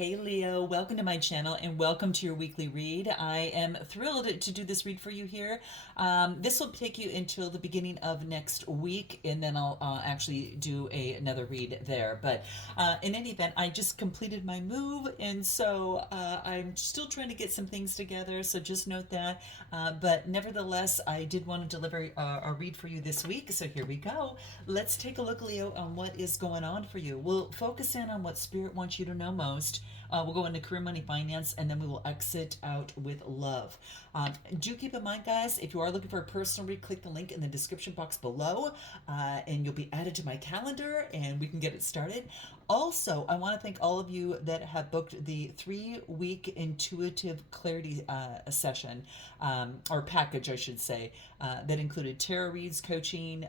Hey Leo, welcome to my channel and welcome to your weekly read. I am thrilled to do this read for you here. This will take you until the beginning of next week, and then I'll actually do another read there. But in any event, I just completed my move, and so I'm still trying to get some things together, so just note that. But nevertheless, I did want to deliver a read for you this week, so here we go. Let's take a look, Leo, on what is going on for you. We'll focus in on what Spirit wants you to know most. We'll go into career, money, finance, and then we will exit out with love. Do keep in mind, guys, if you are looking for a personal read, click the link in the description box below, and you'll be added to my calendar, and we can get it started. Also, I want to thank all of you that have booked the 3-week intuitive clarity session, or package, I should say, that included tarot reads, coaching,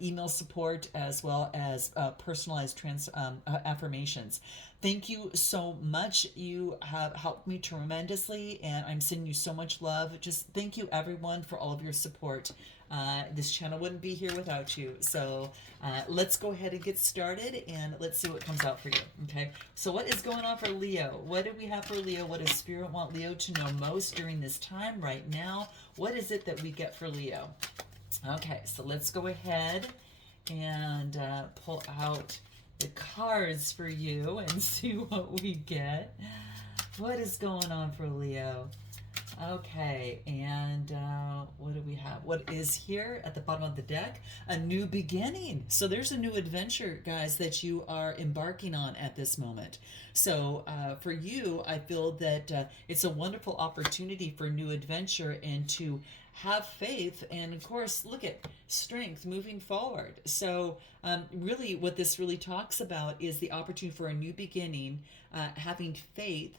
email support, as well as personalized affirmations. Thank you so much. You have helped me tremendously, and I'm sending you so much love. Just thank you, everyone, for all of your support. This channel wouldn't be here without you. So let's go ahead and get started, and let's see what comes out for you. Okay, so what is going on for Leo? What do we have for Leo? What does Spirit want Leo to know most during this time right now? What is it that we get for Leo? Okay, so let's go ahead and pull out the cards for you and see what we get. What is going on for Leo? Okay, and what do we have? What is here at the bottom of the deck? A new beginning. So there's a new adventure, guys, that you are embarking on at this moment. So for you, I feel that it's a wonderful opportunity for a new adventure and to have faith, and of course, look at strength moving forward. So really what this really talks about is the opportunity for a new beginning, having faith,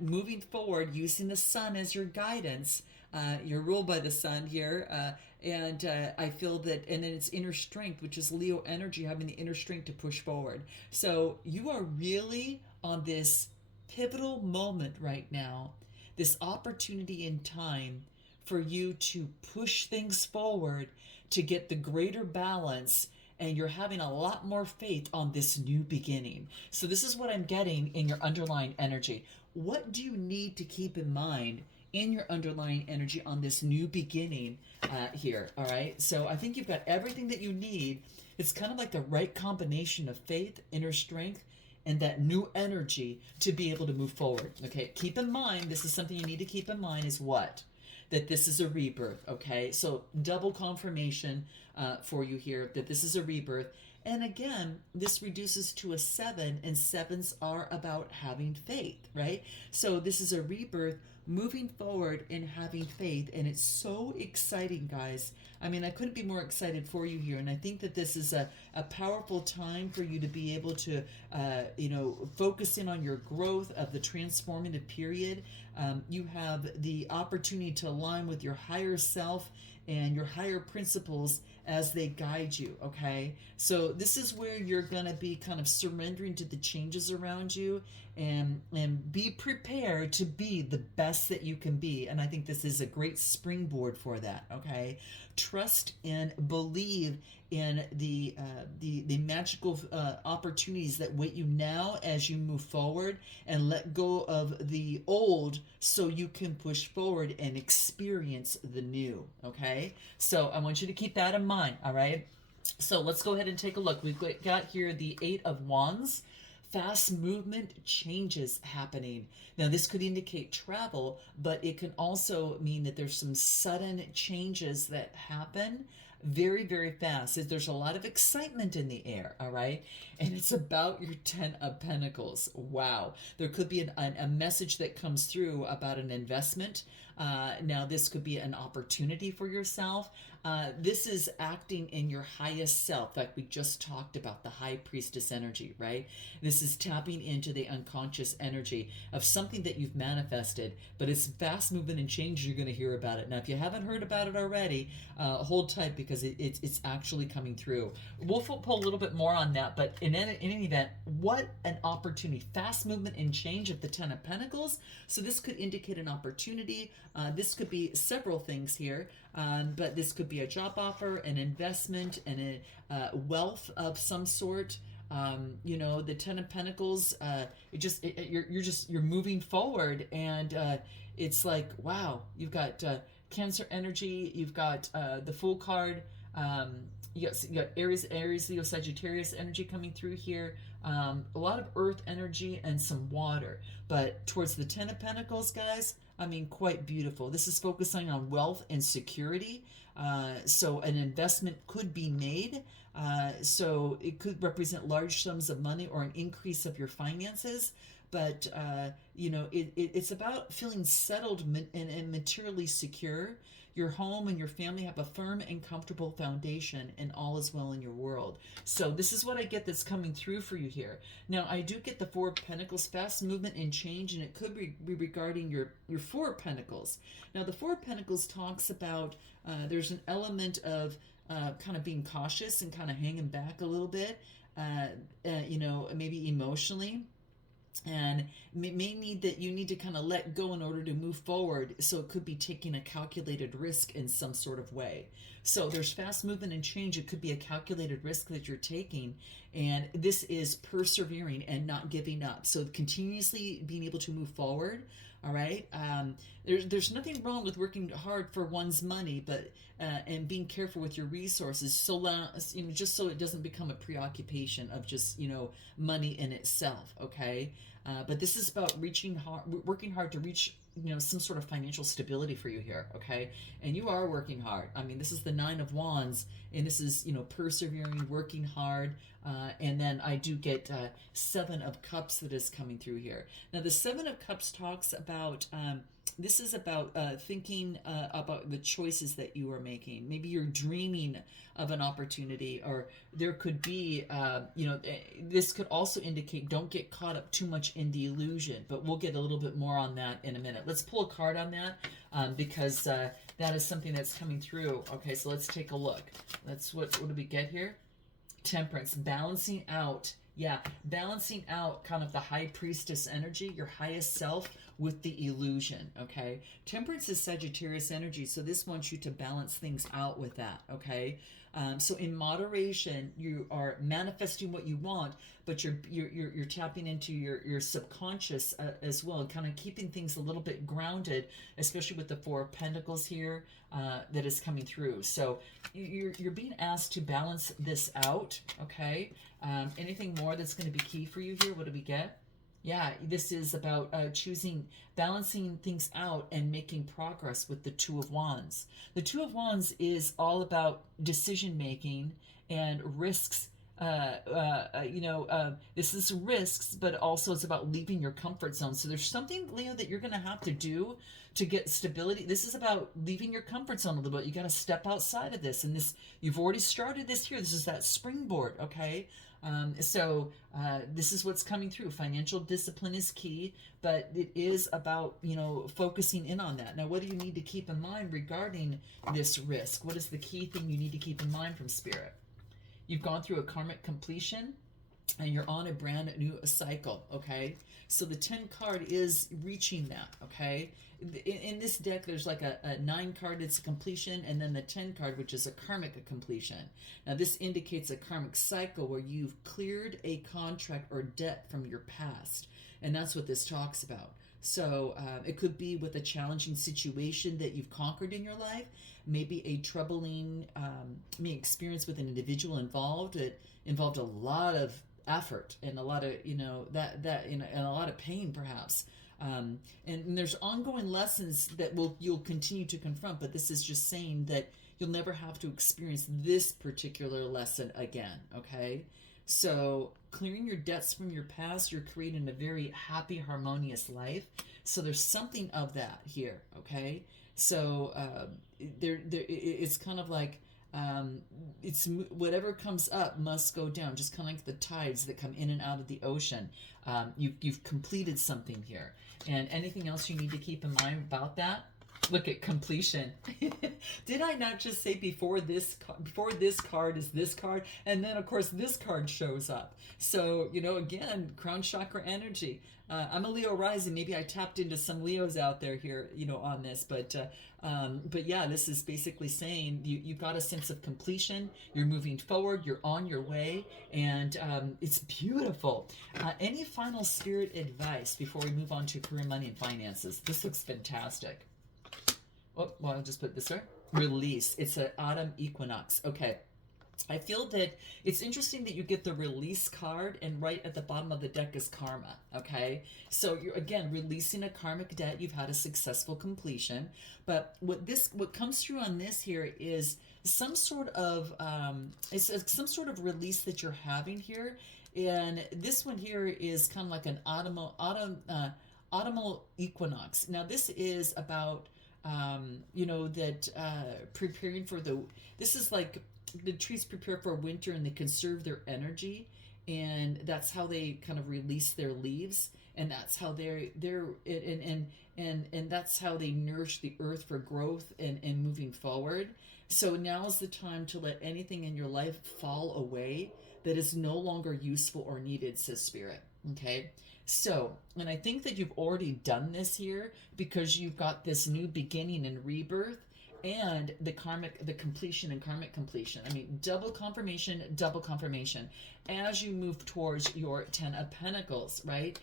moving forward, using the sun as your guidance. You're ruled by the sun here, and I feel that, and then it's inner strength, which is Leo energy, having the inner strength to push forward. So you are really on this pivotal moment right now, this opportunity in time for you to push things forward to get the greater balance, and you're having a lot more faith on this new beginning. So this is what I'm getting in your underlying energy. What do you need to keep in mind in your underlying energy on this new beginning here? All right, so I think you've got everything that you need. It's kind of like the right combination of faith, inner strength, and that new energy to be able to move forward. Okay, keep in mind, this is something you need to keep in mind, is what? That this is a rebirth. Okay, so double confirmation for you here that this is a rebirth. And again, this reduces to a 7, and 7s are about having faith, right? So this is a rebirth, moving forward and having faith, and it's so exciting, guys. I mean, I couldn't be more excited for you here, and I think that this is a powerful time for you to be able to, focus in on your growth of the transformative period. You have the opportunity to align with your higher self and your higher principles as they guide you. Okay, so this is where you're going to be kind of surrendering to the changes around you, and be prepared to be the best that you can be. And I think this is a great springboard for that. Okay, trust and believe in the magical opportunities that wait you now as you move forward, and let go of the old so you can push forward and experience the new. Okay, so I want you to keep that in mind. All right, so let's go ahead and take a look. We've got here the 8 of Wands. Fast movement, changes happening. Now, this could indicate travel, but it can also mean that there's some sudden changes that happen very, very fast. There's a lot of excitement in the air, all right? And it's about your 10 of Pentacles. Wow. There could be a message that comes through about an investment. Now, this could be an opportunity for yourself. This is acting in your highest self, like we just talked about, the high priestess energy, right? This is tapping into the unconscious energy of something that you've manifested, but it's fast movement and change. You're going to hear about it. Now, if you haven't heard about it already, hold tight, because it's actually coming through. We'll pull a little bit more on that, but in any event, what an opportunity. Fast movement and change of the 10 of Pentacles. So this could indicate an opportunity. This could be several things here, but this could be a job offer, an investment, and a wealth of some sort. You know, the Ten of Pentacles, you're moving forward, and it's like, wow, you've got Cancer energy, you've got the Fool card, you got Aries, Leo, Sagittarius energy coming through here. A lot of earth energy and some water. But towards the Ten of Pentacles, guys, I mean, quite beautiful. This is focusing on wealth and security. So an investment could be made. So it could represent large sums of money or an increase of your finances. But, you know, it's about feeling settled and materially secure. Your home and your family have a firm and comfortable foundation, and all is well in your world. So this is what I get that's coming through for you here. Now, I do get the Four of Pentacles, fast movement and change, and it could be regarding your Four of Pentacles. Now, the Four of Pentacles talks about there's an element of kind of being cautious and kind of hanging back a little bit, you know, maybe emotionally. And may need that you need to kind of let go in order to move forward. So it could be taking a calculated risk in some sort of way. So there's fast movement and change. It could be a calculated risk that you're taking. And this is persevering and not giving up. So continuously being able to move forward. All right. There's nothing wrong with working hard for one's money, but and being careful with your resources, so long, you know, just so it doesn't become a preoccupation of just, you know, money in itself. Okay. But this is about working hard to reach, you know, some sort of financial stability for you here. Okay. And you are working hard. I mean, this is the Nine of Wands, and this is, you know, persevering, working hard. And then I do get Seven of Cups that is coming through here. Now, the Seven of Cups talks about, this is about thinking about the choices that you are making. Maybe you're dreaming of an opportunity, or there could be, you know, this could also indicate don't get caught up too much in the illusion, but we'll get a little bit more on that in a minute. Let's pull a card on that because that is something that's coming through. Okay, so let's take a look. What do we get here? Temperance, balancing out. Yeah, balancing out kind of the high priestess energy, your highest self, with the illusion, okay? Temperance is Sagittarius energy, so this wants you to balance things out with that, okay? So in moderation, you are manifesting what you want, but you're tapping into your subconscious as well, kind of keeping things a little bit grounded, especially with the Four of Pentacles here that is coming through. So you're being asked to balance this out, okay? Anything more that's going to be key for you here? What do we get? Yeah, this is about balancing things out and making progress with the Two of Wands. The Two of Wands is all about decision making and risks. You know, this is risks, but also it's about leaving your comfort zone. So there's something, Leo, that you're going to have to do to get stability. This is about leaving your comfort zone a little bit. You got to step outside of this, and this, you've already started this here. This is that springboard, okay? This is what's coming through. Financial discipline is key, but it is about, you know, focusing in on that. Now, what do you need to keep in mind regarding this risk? What is the key thing you need to keep in mind from Spirit? You've gone through a karmic completion, and you're on a brand new cycle, okay? So the 10 card is reaching that, okay? In this deck, there's like a 9 card, it's a completion, and then the 10 card, which is a karmic completion. Now, this indicates a karmic cycle where you've cleared a contract or debt from your past, and that's what this talks about. So it could be with a challenging situation that you've conquered in your life, maybe a troubling experience with an individual involved. It involved a lot of effort and a lot of, you know, and a lot of pain perhaps. And there's ongoing lessons that you'll continue to confront, but this is just saying that you'll never have to experience this particular lesson again, okay? So clearing your debts from your past, you're creating a very happy, harmonious life. So there's something of that here, okay? So it's kind of like it's whatever comes up must go down, just kind of like the tides that come in and out of the ocean. You've completed something here. And anything else you need to keep in mind about that? Look at completion. Did I not just say before this card is this card, and then of course this card shows up. So again, crown chakra energy. I'm a Leo rising. Maybe I tapped into some Leos out there here, on this, but yeah, this is basically saying you've got a sense of completion. You're moving forward. You're on your way, and it's beautiful. Any final spirit advice before we move on to career, money, and finances? This looks fantastic. Oh, well, I'll just put it this way. Release. It's an autumn equinox. Okay. I feel that it's interesting that you get the release card, and right at the bottom of the deck is karma. Okay, so you're again releasing a karmic debt. You've had a successful completion, but what comes through on this here is some sort of some sort of release that you're having here, and this one here is kind of like an autumnal equinox. Now this is about preparing for this is like the trees prepare for winter and they conserve their energy, and that's how they kind of release their leaves, and that's how and that's how they nourish the earth for growth and moving forward. So now is the time to let anything in your life fall away that is no longer useful or needed, says Spirit. Okay, so, and I think that you've already done this here because you've got this new beginning and rebirth, and the completion and karmic completion. I mean, double confirmation as you move towards your 10 of Pentacles, right?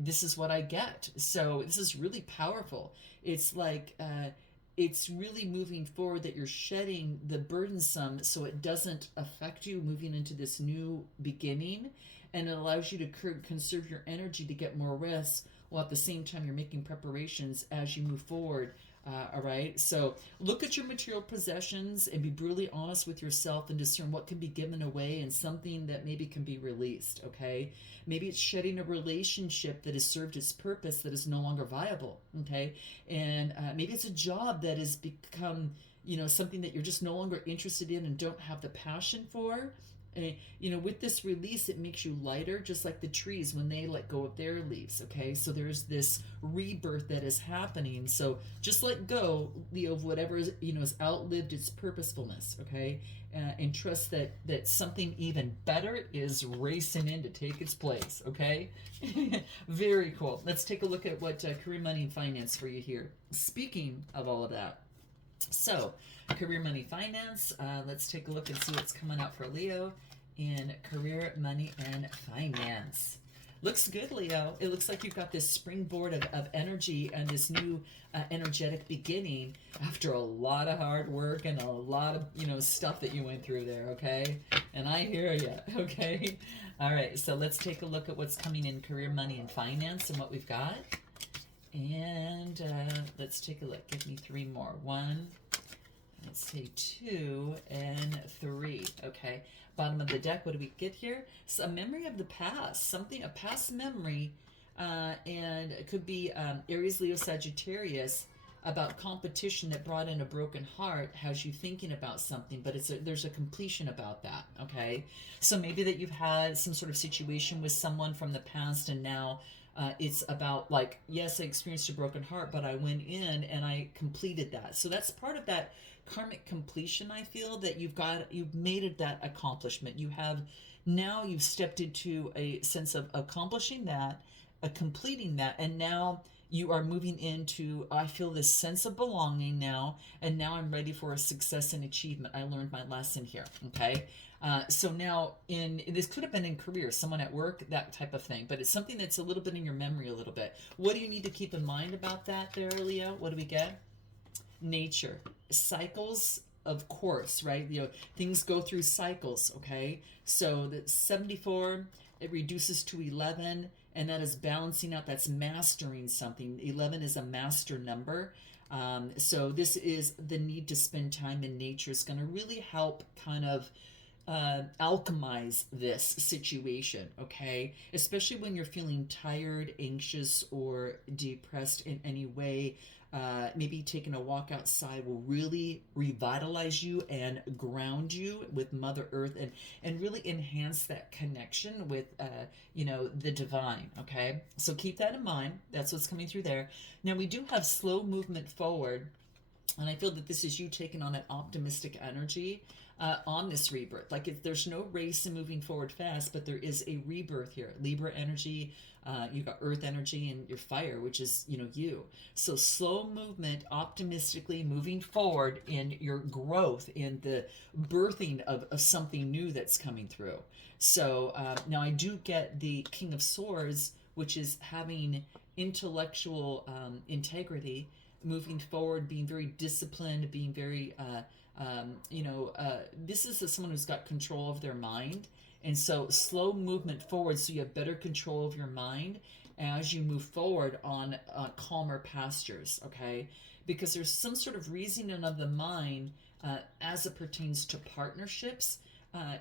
This is what I get. So this is really powerful. It's like, it's really moving forward that you're shedding the burdensome so it doesn't affect you moving into this new beginning, and it allows you to conserve your energy to get more rest, while at the same time you're making preparations as you move forward. All right, so look at your material possessions and be brutally honest with yourself and discern what can be given away and something that maybe can be released. Okay, maybe it's shedding a relationship that has served its purpose that is no longer viable. Okay, and maybe it's a job that has become something that you're just no longer interested in and don't have the passion for. With this release, it makes you lighter, just like the trees when they let go of their leaves. Okay, so there's this rebirth that is happening. So just let go, Leo, of whatever has outlived its purposefulness. Okay, and trust that something even better is racing in to take its place. Okay, very cool. Let's take a look at what career, money, and finance for you here. Speaking of all of that. So, career, money, finance. Let's take a look and see what's coming out for Leo in career, money, and finance. Looks good, Leo. It looks like you've got this springboard of energy and this new energetic beginning after a lot of hard work and a lot of stuff that you went through there. Okay, and I hear you. Okay, all right. So let's take a look at what's coming in career, money, and finance and what we've got. And let's take a look. Give me three more. One, let's say 2, and 3. Okay. Bottom of the deck, what do we get here? So a memory of the past, a past memory, and it could be Aries, Leo, Sagittarius, about competition that brought in a broken heart, has you thinking about something, but there's a completion about that. Okay. So maybe that you've had some sort of situation with someone from the past, and now it's about like, yes, I experienced a broken heart, but I went in and I completed that. So that's part of that karmic completion. I feel that you've made it that accomplishment. You've stepped into a sense of accomplishing that, completing that, and now you are moving into, I feel this sense of belonging now, and now I'm ready for a success and achievement. I learned my lesson here. Okay. So now this could have been in career, someone at work, that type of thing, but it's something that's a little bit in your memory a little bit. What do you need to keep in mind about that there, Leo? What do we get? Nature. Cycles, of course, right? Things go through cycles, okay? So the 74, it reduces to 11, and that is balancing out, that's mastering something. 11 is a master number. So this is the need to spend time in nature. It's going to really help kind of alchemize this situation, okay? Especially when you're feeling tired, anxious, or depressed in any way. maybe taking a walk outside will really revitalize you and ground you with Mother Earth, and really enhance that connection with, the divine. Okay, so keep that in mind. That's what's coming through there. Now we do have slow movement forward, and I feel that this is you taking on an optimistic energy on this rebirth. Like, there's no race in moving forward fast, but there is a rebirth here. Libra energy, you got earth energy, and your fire, which is, you. So slow movement, optimistically moving forward in your growth, in the birthing of something new that's coming through. So now I do get the King of Swords, which is having intellectual integrity, moving forward, being very disciplined, being very, this is someone who's got control of their mind. And so slow movement forward, so you have better control of your mind as you move forward on calmer pastures, okay? Because there's some sort of reasoning of the mind as it pertains to partnerships,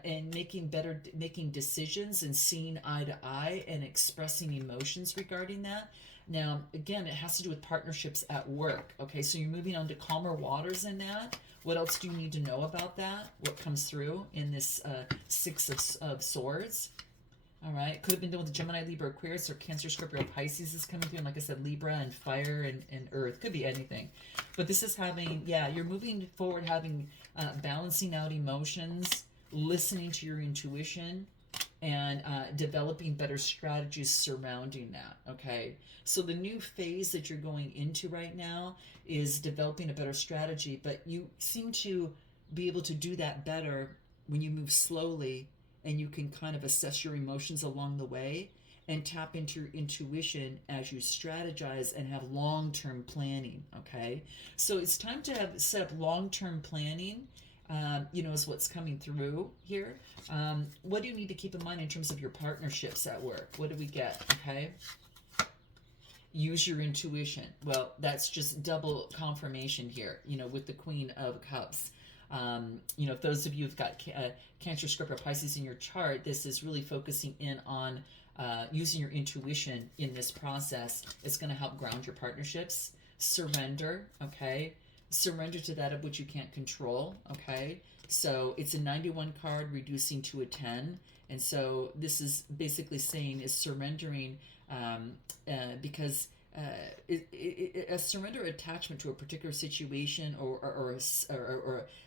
and making decisions and seeing eye to eye and expressing emotions regarding that. Now, again, it has to do with partnerships at work. Okay, so you're moving on to calmer waters in that. What else do you need to know about that? What comes through in this Six of Swords? All right, could have been done with Gemini, Libra, Aquarius, or Cancer, Scorpio, Pisces is coming through. And like I said, Libra and fire and earth. Could be anything. But this is having, you're moving forward, having balancing out emotions, listening to your intuition, and developing better strategies surrounding that. Okay, so the new phase that you're going into right now is developing a better strategy, but you seem to be able to do that better when you move slowly, and you can kind of assess your emotions along the way and tap into your intuition as you strategize and have long-term planning. Okay, so it's time to set up long-term planning, is what's coming through here. What do you need to keep in mind in terms of your partnerships at work? What do we get? Okay. Use your intuition. Well, that's just double confirmation here, with the Queen of Cups. If those of you who've got Cancer, Scorpio, Pisces in your chart, this is really focusing in on using your intuition in this process. It's going to help ground your partnerships. Surrender, okay? Surrender to that of which you can't control, okay? So it's a 91 card reducing to a 10. And so this is basically saying is surrendering, because a surrender attachment to a particular situation or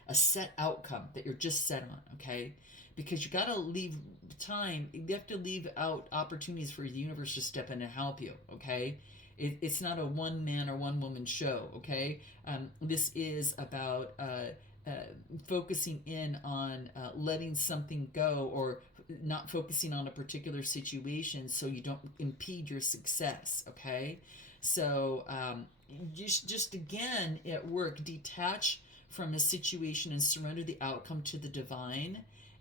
a set outcome that you're just set on, okay? Because you got to leave time, you have to leave out opportunities for the universe to step in and help you, okay? It's not a one man or one woman show, okay? This is about focusing in on letting something go, or not focusing on a particular situation so you don't impede your success, okay? So just again at work, detach from a situation and surrender the outcome to the divine.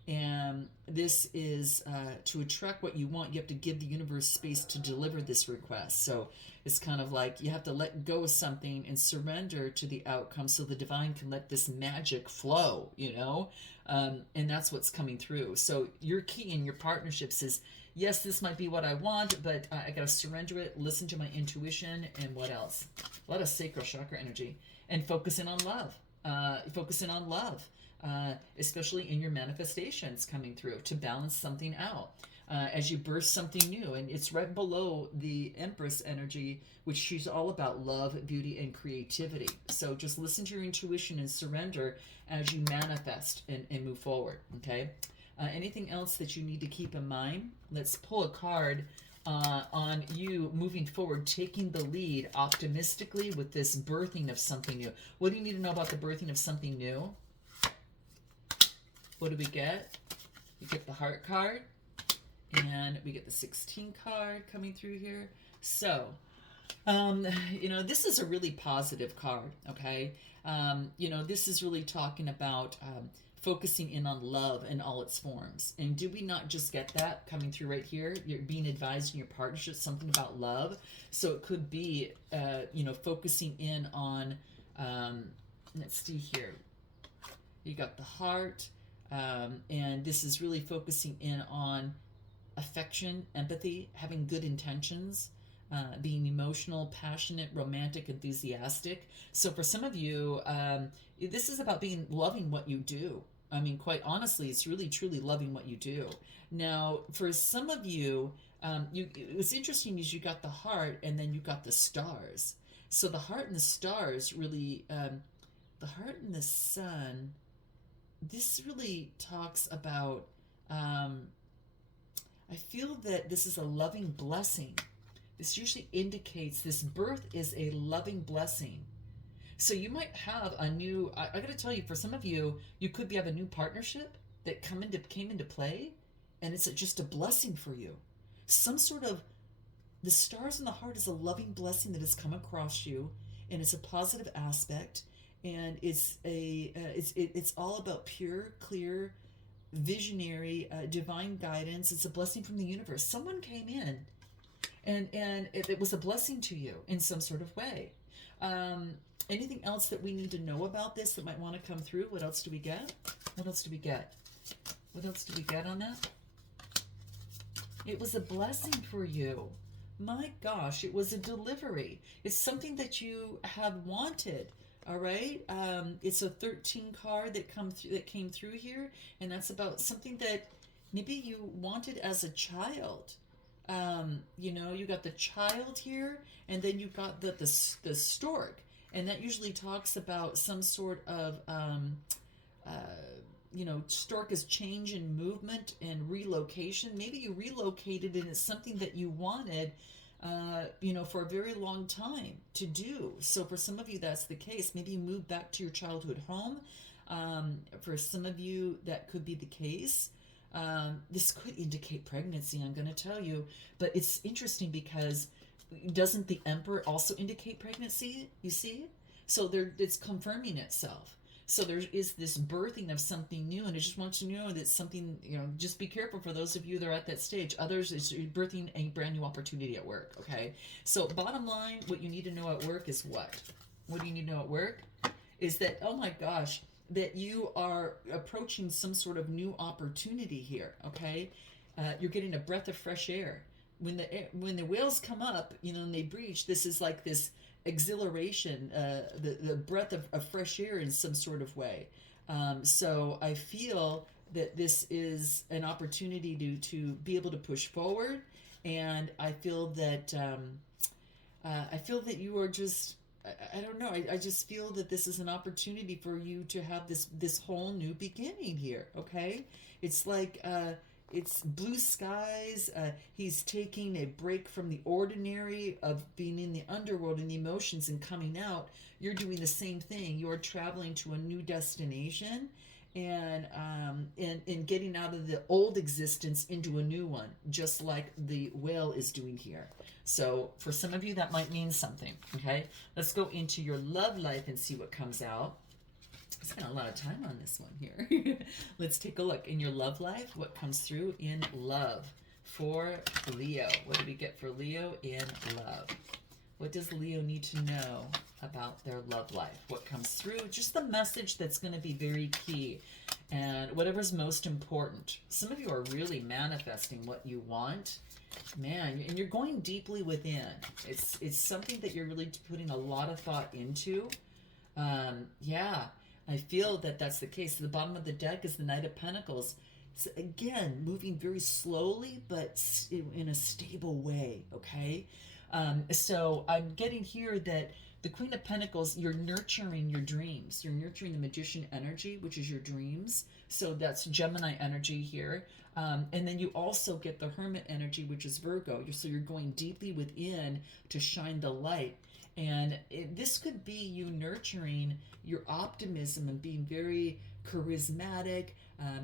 And this is to attract what you want, you have to give the universe space to deliver this request. So it's kind of like you have to let go of something and surrender to the outcome so the divine can let this magic flow, and that's what's coming through. So your key in your partnerships is, yes, this might be what I want, but I got to surrender it, listen to my intuition, and what else? A lot of sacral chakra energy. And focus in on love. Especially in your manifestations coming through, to balance something out as you burst something new. And it's right below the Empress energy, which she's all about love, beauty, and creativity. So just listen to your intuition and surrender as you manifest and move forward, okay? Anything else that you need to keep in mind? Let's pull a card on you moving forward, taking the lead optimistically with this birthing of something new. What do you need to know about the birthing of something new? What do we get? We get the Heart card, and we get the 16 card coming through here. So, this is a really positive card, okay? This is really talking about focusing in on love in all its forms. And do we not just get that coming through right here? You're being advised in your partnership something about love. So it could be, focusing in on, let's see here. You got the Heart. And this is really focusing in on affection, empathy, having good intentions, being emotional, passionate, romantic, enthusiastic. So for some of you, this is about being loving what you do. I mean, quite honestly, it's really truly loving what you do. Now, for some of you, what's interesting is you got the heart and then you got the stars. So the heart and the stars really, the heart and the sun. This really talks about. Um, I feel that this is a loving blessing. This usually indicates this birth is a loving blessing. So you might have a new. I got to tell you, for some of you, you could have a new partnership that came into play, and it's just a blessing for you. Some sort of the stars in the heart is a loving blessing that has come across you, and it's a positive aspect, and it's all about pure, clear, visionary, divine guidance. It's a blessing from the universe. Someone came in, and it was a blessing to you in some sort of way. Um, Anything else that we need to know about this that might want to come through? What else do we get? What else do we get? What else do we get on that? It was a blessing for you. My gosh, it was a delivery. It's something that you have wanted. All right. It's a 13 card that came through here, and that's about something that maybe you wanted as a child. You got the child here, and then you got the stork, and that usually talks about some sort of uh, stork is change and movement and relocation. Maybe you relocated and it's something that you wanted, for a very long time to do. So for some of you, that's the case. Maybe you moved back to your childhood home. For some of you, that could be the case. This could indicate pregnancy, I'm going to tell you. But it's interesting because doesn't the Emperor also indicate pregnancy? You see? So it's confirming itself. So there is this birthing of something new, and I just want you to know that something, just be careful for those of you that are at that stage. Others, it's birthing a brand new opportunity at work, okay? So bottom line, what you need to know at work is what? What do you need to know at work? Is that, oh my gosh, that you are approaching some sort of new opportunity here, okay? You're getting a breath of fresh air. When the whales come up, and they breach, this is like this exhilaration, the breath of fresh air in some sort of way. So I feel that this is an opportunity to be able to push forward, and I feel that you are just. I don't know. I just feel that this is an opportunity for you to have this whole new beginning here. Okay, it's like it's blue skies. He's taking a break from the ordinary of being in the underworld and the emotions and coming out. You're doing the same thing. You're traveling to a new destination, and getting out of the old existence into a new one, just like the whale is doing here. So for some of you, that might mean something. Okay, let's go into your love life and see what comes out. I spent a lot of time on this one here. Let's take a look in your love life. What comes through in love for Leo? What do we get for Leo in love? What does Leo need to know about their love life? What comes through? Just the message that's going to be very key, and whatever's most important. Some of you are really manifesting what you want, man, and you're going deeply within. It's something that you're really putting a lot of thought into. Yeah, I feel that that's the case. The bottom of the deck is the Knight of Pentacles. It's, again, moving very slowly, but in a stable way, okay? So I'm getting here that the Queen of Pentacles, you're nurturing your dreams. You're nurturing the Magician energy, which is your dreams. So that's Gemini energy here. And then you also get the Hermit energy, which is Virgo. So you're going deeply within to shine the light. And this could be you nurturing your optimism and being very charismatic.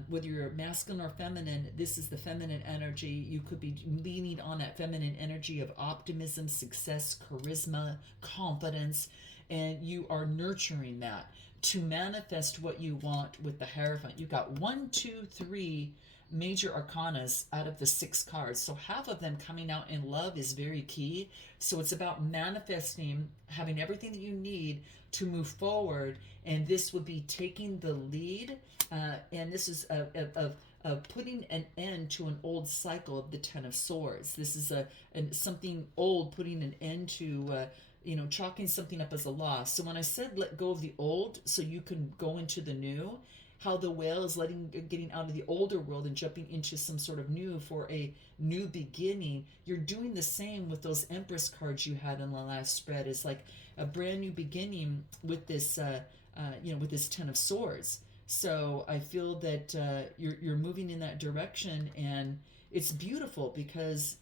Whether you're masculine or feminine, this is the feminine energy. You could be leaning on that feminine energy of optimism, success, charisma, confidence, and you are nurturing that to manifest what you want with the Hierophant. You got 1, 2, 3 major arcanas out of the 6 cards. So half of them coming out in love is very key. So it's about manifesting, having everything that you need to move forward. And this would be taking the lead. And this is of of putting an end to an old cycle of the Ten of Swords. This is something old, putting an end to, chalking something up as a loss. So when I said let go of the old so you can go into the new, how the whale is getting out of the older world and jumping into some sort of new for a new beginning. You're doing the same with those Empress cards you had in the last spread. It's like a brand new beginning with this, with this Ten of Swords. So I feel that you're moving in that direction, and it's beautiful because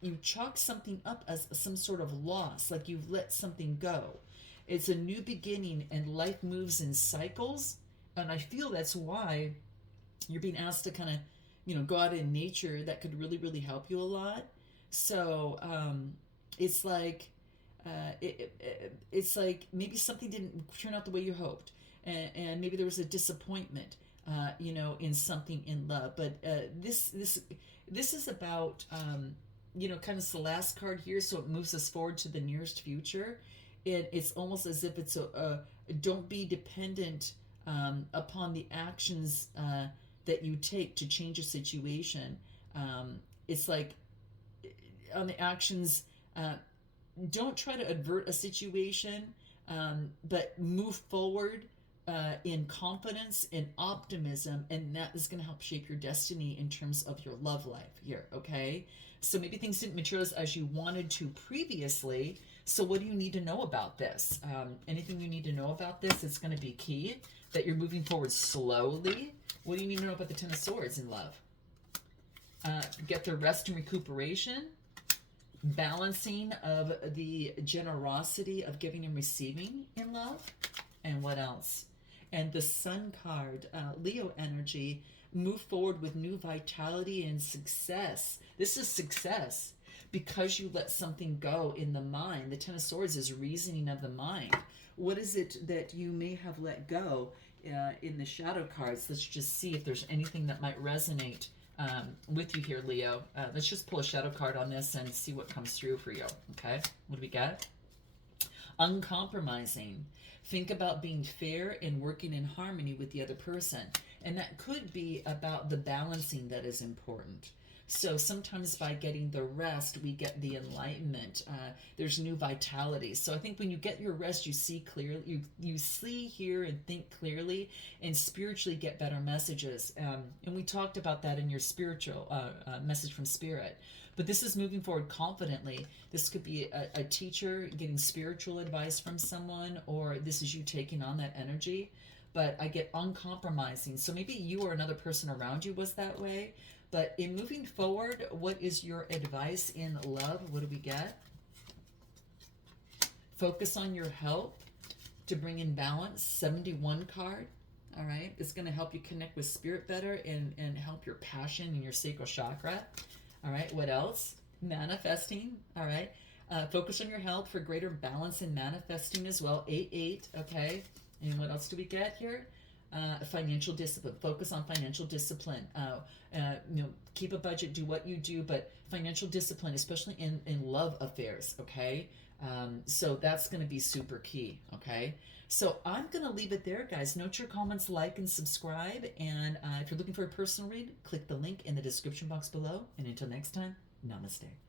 you chalk something up as some sort of loss, like you've let something go. It's a new beginning, and life moves in cycles. And I feel that's why you're being asked to kind of, go out in nature. That could really, really help you a lot. So it's like it's like maybe something didn't turn out the way you hoped, and maybe there was a disappointment, in something in love. But this is about kind of the last card here, so it moves us forward to the nearest future. And it's almost as if it's don't be dependent upon the actions that you take to change a situation. It's like on the actions, don't try to avert a situation, but move forward in confidence and optimism, and that is going to help shape your destiny in terms of your love life here, okay? So maybe things didn't materialize as you wanted to previously. So what do you need to know about this? Anything you need to know about this is going to be key, that you're moving forward slowly. What do you need to know about the Ten of Swords in love? Get the rest and recuperation, balancing of the generosity of giving and receiving in love, and what else? And the Sun card, Leo energy, move forward with new vitality and success. This is success because you let something go in the mind. The Ten of Swords is reasoning of the mind. What is it that you may have let go in the shadow cards? Let's just see if there's anything that might resonate with you here, Leo. Let's just pull a shadow card on this and see what comes through for you. Okay, what do we got? Uncompromising. Think about being fair and working in harmony with the other person. And that could be about the balancing that is important. So sometimes by getting the rest, we get the enlightenment. There's new vitality. So I think when you get your rest, you see clearly, you see, hear, and think clearly, and spiritually get better messages. And we talked about that in your spiritual message from Spirit. But this is moving forward confidently. This could be a teacher getting spiritual advice from someone, or this is you taking on that energy. But I get uncompromising. So maybe you or another person around you was that way. But in moving forward, what is your advice in love? What do we get? Focus on your health to bring in balance. 71 card. All right. It's going to help you connect with spirit better and help your passion and your sacral chakra. All right. What else? Manifesting. All right. Focus on your health for greater balance and manifesting as well. 8-8. Okay. And what else do we get here? Financial discipline. Focus on financial discipline. Keep a budget, do what you do, but financial discipline, especially in love affairs, okay? So that's going to be super key, okay? So I'm going to leave it there, guys. Note your comments, like, and subscribe. And if you're looking for a personal read, click the link in the description box below. And until next time, namaste.